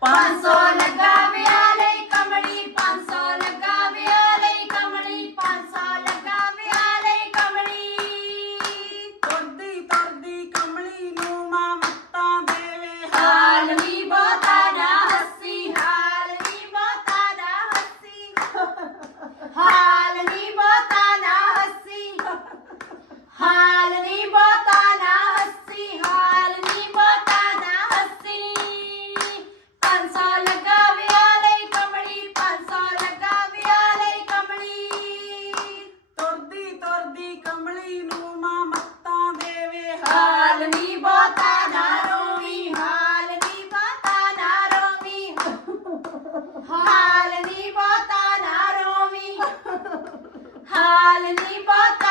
Pansolaga. Alan Nipa